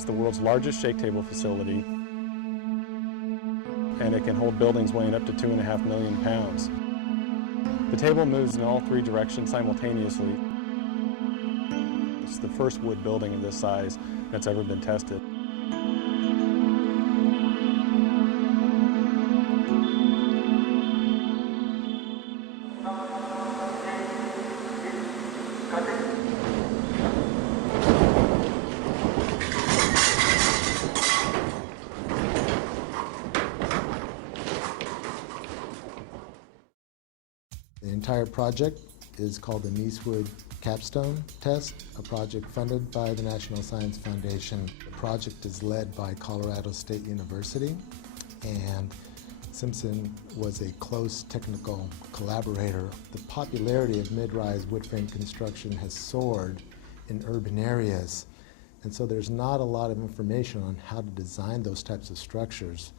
It's the world's largest shake table facility, and it can hold buildings weighing up to 2.5 million pounds. The table moves in all 3 directions simultaneously. It's the first wood building of this size that's ever been tested. The entire project is called the Niecewood Capstone Test, a project funded by the National Science Foundation. The project is led by Colorado State University, and Simpson was a close technical collaborator. The popularity of mid-rise wood frame construction has soared in urban areas, and so there's not a lot of information on how to design those types of structures.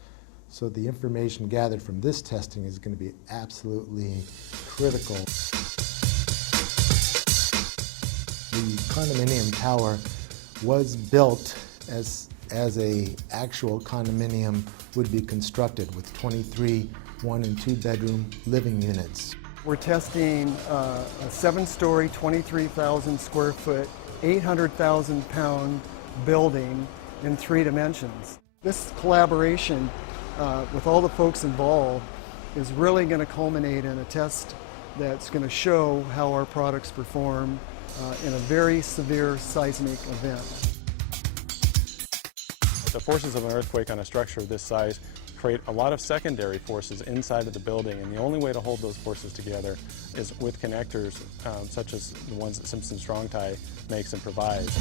So the information gathered from this testing is going to be absolutely critical. The condominium tower was built as a actual condominium would be constructed with 23 1- and 2-bedroom living units. We're testing a 7-story, 23,000 square foot, 800,000 pound building in 3 dimensions. This collaboration with all the folks involved is really going to culminate in a test that's going to show how our products perform in a very severe seismic event. The forces of an earthquake on a structure of this size create a lot of secondary forces inside of the building, and the only way to hold those forces together is with connectors such as the ones that Simpson Strong Tie makes and provides.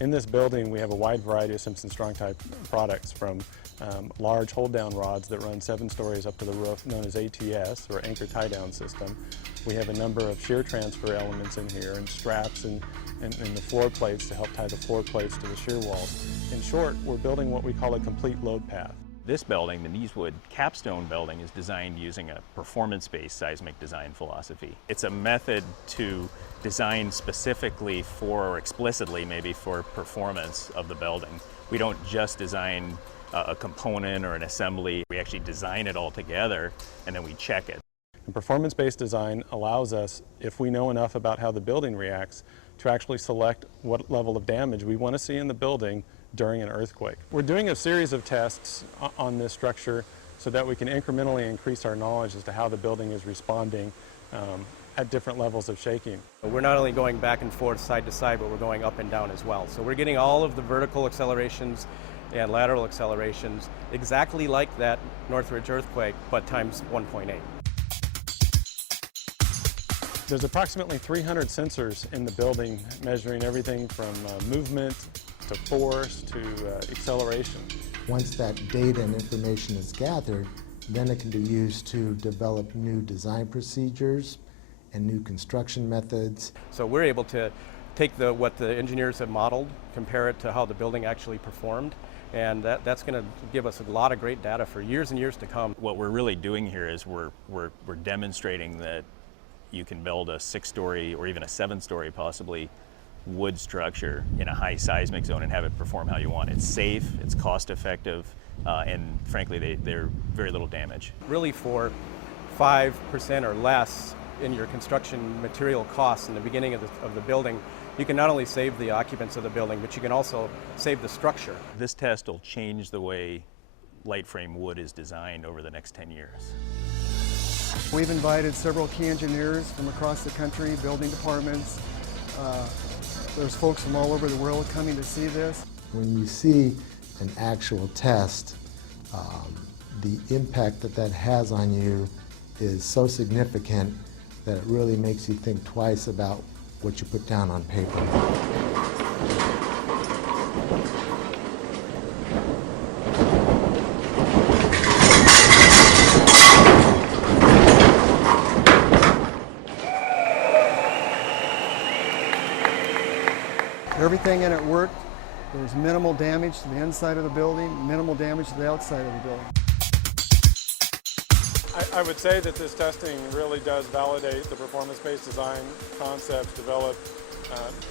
In this building, we have a wide variety of Simpson Strong Tie products, from large hold-down rods that run 7 stories up to the roof, known as ATS, or Anchor Tie-Down System. We have a number of shear transfer elements in here, and straps and the floor plates to help tie the floor plates to the shear walls. In short, we're building what we call a complete load path. This building, the Niecewood Capstone building, is designed using a performance-based seismic design philosophy. It's a method to design specifically for, or explicitly maybe for, performance of the building. We don't just design a component or an assembly. We actually design it all together and then we check it. And performance-based design allows us, if we know enough about how the building reacts, to actually select what level of damage we want to see in the building during an earthquake. We're doing a series of tests on this structure so that we can incrementally increase our knowledge as to how the building is responding at different levels of shaking. We're not only going back and forth, side to side, but we're going up and down as well. So we're getting all of the vertical accelerations and lateral accelerations exactly like that Northridge earthquake, but times 1.8. There's approximately 300 sensors in the building, measuring everything from movement to force to acceleration. Once that data and information is gathered, then it can be used to develop new design procedures and new construction methods. So we're able to take what the engineers have modeled, compare it to how the building actually performed, and that's going to give us a lot of great data for years and years to come. What we're really doing here is we're demonstrating that you can build a 6-story or even a 7-story possibly wood structure in a high seismic zone and have it perform how you want. It's safe, it's cost effective, and frankly they're very little damage. Really, for 5% or less in your construction material costs in the beginning of the building, you can not only save the occupants of the building, but you can also save the structure. This test will change the way light frame wood is designed over the next 10 years. We've invited several key engineers from across the country, building departments. There's folks from all over the world coming to see this. When you see an actual test, the impact that has on you is so significant that it really makes you think twice about what you put down on paper. Everything in it worked. There was minimal damage to the inside of the building, minimal damage to the outside of the building. I would say that this testing really does validate the performance-based design concepts developed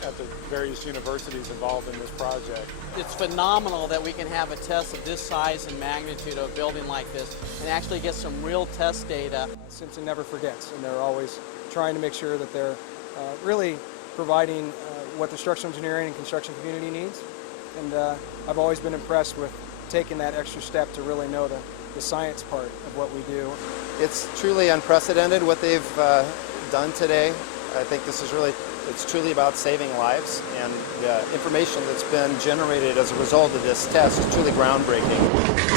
at the various universities involved in this project. It's phenomenal that we can have a test of this size and magnitude of a building like this and actually get some real test data. Simpson never forgets, and they're always trying to make sure that they're really providing what the structural engineering and construction community needs. And I've always been impressed with taking that extra step to really know the science part of what we do. It's truly unprecedented what they've done today. I think this is really, it's truly about saving lives, and the information that's been generated as a result of this test is truly groundbreaking.